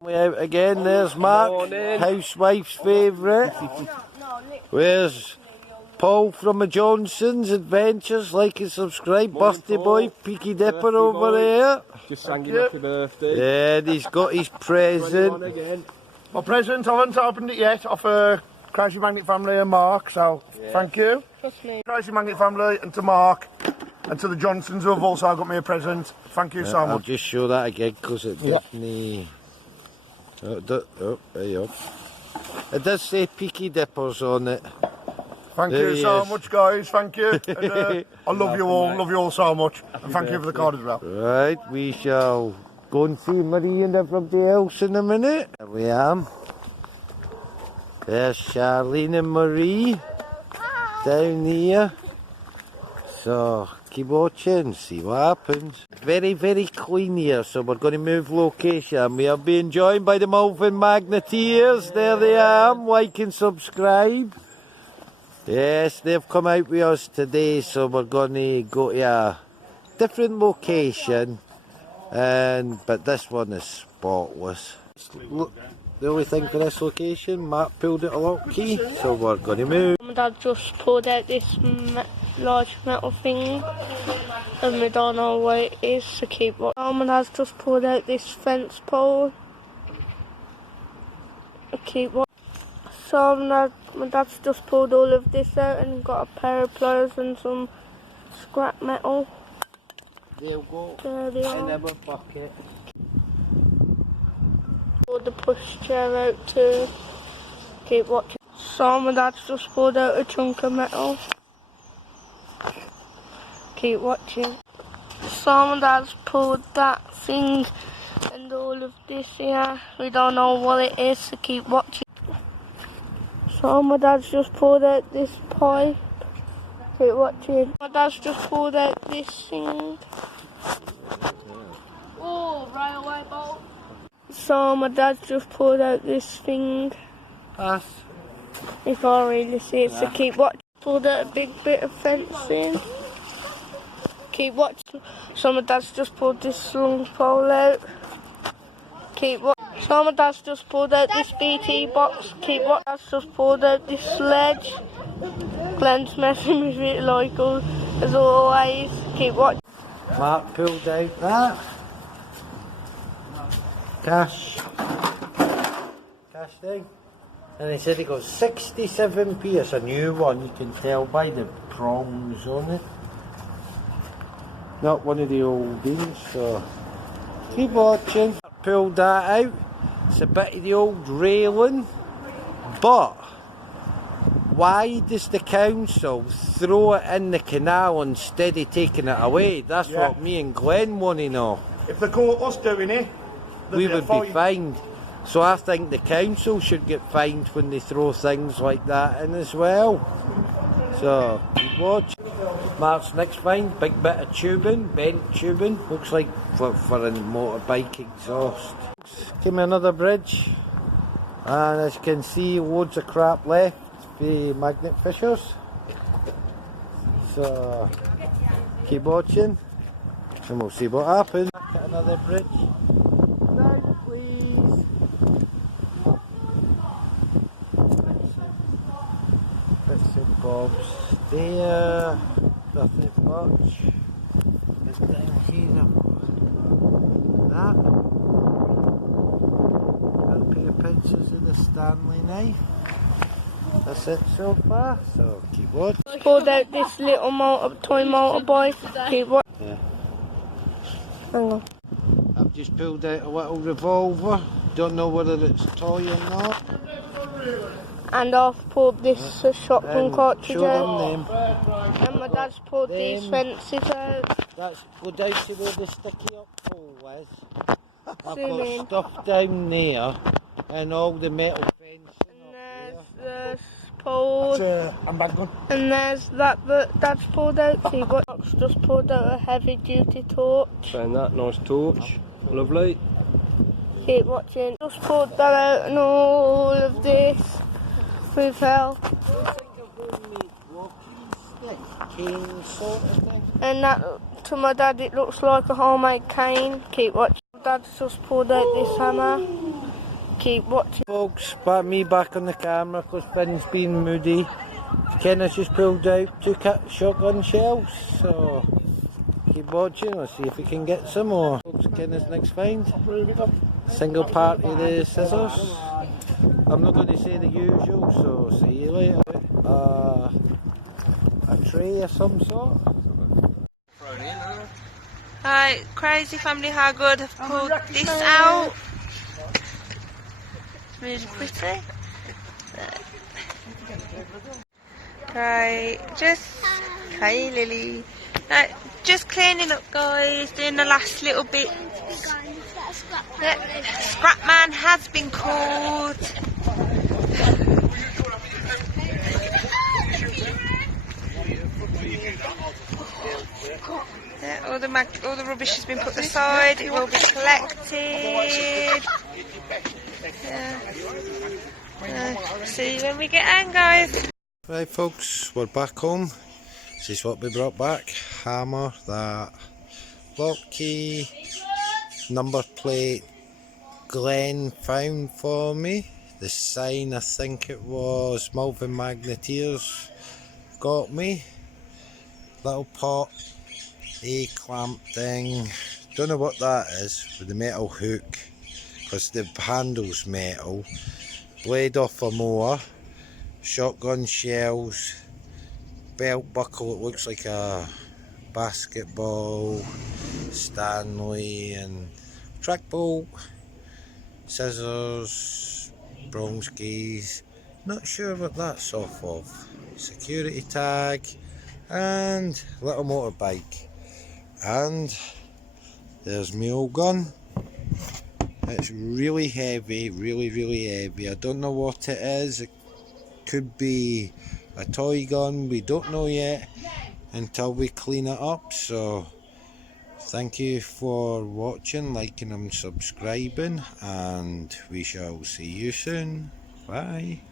We out again, there's Mark, housewife's favourite. Where's Paul from the Johnsons Adventures? Like and subscribe. Birthday boy, Peaky Dipper over there. Just sang him happy birthday. Yeah, and he's got his present. My present, I haven't opened it yet, off Crazy Magnet Family and Mark, so thank you. Crazy Magnet Family and to Mark and to the Johnsons who have also got me a present. Thank you so much. I'll just show that again because it definitely... Oh, there you go. It does say Peaky Dippers on it. Thank you so much, guys. Thank you. And, I love you all so much. And thank you for the card as well. Right, we shall go and see Marie and everybody else in a minute. There we are. There's Charlene and Marie down here. So keep watching, see what happens. Very, very clean here, so we're going to move location. We are being joined by the Malvern Magneteers. There they are. Like and subscribe. Yes, they've come out with us today, so we're going to go to a different location. But this one is spotless. Look, the only thing for this location, Mark pulled out a lock key, so we're going to move. My dad just pulled out this large metal thing, and we don't know what it is, so keep watching. My dad's just pulled out this fence pole. Keep watching. So my dad's just pulled all of this out and got a pair of pliers and some scrap metal. They'll go there they are. in our bucket. Pulled the pushchair out too. Keep watching. So my dad's just pulled out a chunk of metal. Keep watching. So my dad's pulled that thing and all of this here. We don't know what it is, so keep watching. So my dad's just pulled out this pipe. Keep watching. My dad's just pulled out this thing. Oh, railway bolt. So my dad's just pulled out this thing. Pass. You can't really see it, so keep watching. Pulled out a big bit of fencing. Keep watching. So my dad's just pulled this long pole out. Keep watching. So my dad's just pulled out this BT box. Keep watching. Dad's just pulled out this sledge. Glenn's messing with it like as always. Keep watching. Mark pulled out that. Cash thing. And he said he got 67p. It's a new one, you can tell by the prongs on it. Not one of the old ones, so keep watching. Pulled that out. It's a bit of the old railing, but why does the council throw it in the canal instead of taking it away? That's what me and Glenn want to know. If they caught us doing it, we would be fined. So I think the council should get fined when they throw things like that in as well. So keep watching. Mark's next find, big bit of tubing, bent tubing. Looks like for a motorbike exhaust. Came me another bridge, and as you can see, loads of crap left. The magnet fishers. So keep watching, and we'll see what happens. Back at another bridge. Right, please. Bits and bobs there. Nothing much. And down here, that. A pair of pincers and a Stanley knife. That's it so far, so keep watching. Pulled out this little toy motorbike. Keep watching. Yeah. Hang on. I've just pulled out a little revolver. Don't know whether it's toy or not. And I've pulled this shotgun cartridge out. Them. And my dad's pulled these fences out. That's go down to where the sticky up pole is. I've Zoom got stuff down there and all the metal fencing. There's pole. That's a handbag gun. And there's that Dad's pulled out. See what? Mark's just pulled out a heavy duty torch. Find that nice torch. Lovely. Keep watching. Just pulled that out and all of this. We've held. And that, to my dad, it looks like a homemade cane. Keep watching. Dad's just pulled out this hammer. Keep watching. Folks, back on the camera because Finn's been moody. Kenneth just pulled out 2 shotgun shells, so keep watching. Let's see if we can get some more. Folks, Kenneth's next find. Single part of the scissors. I'm not going to say the usual, so see you later. A tray of some sort. Right, Crazy Family How Good have pulled this out. Really pretty. Right, hey Lily. Right, just cleaning up guys, doing the last little bit. Scrap man has been called. Yeah, all the rubbish has been put aside. It will be collected. See you when we get home, guys. Right, folks, we're back home. This is what we brought back: hammer, that lock key, number plate. Glenn found for me. The sign, I think it was Malvern Magneteers, got me. Little pot, A clamp thing. Don't know what that is, with the metal hook, because the handle's metal. Blade off a mower. Shotgun shells. Belt buckle, it looks like a basketball. Stanley and track bolt. Scissors, bronze keys, not sure what that's off of. Security tag and little motorbike. And there's my old gun. It's really heavy, really heavy. I don't know what it is. It could be a toy gun, we don't know yet until we clean it up. So thank you for watching, liking and subscribing, and we shall see you soon. Bye.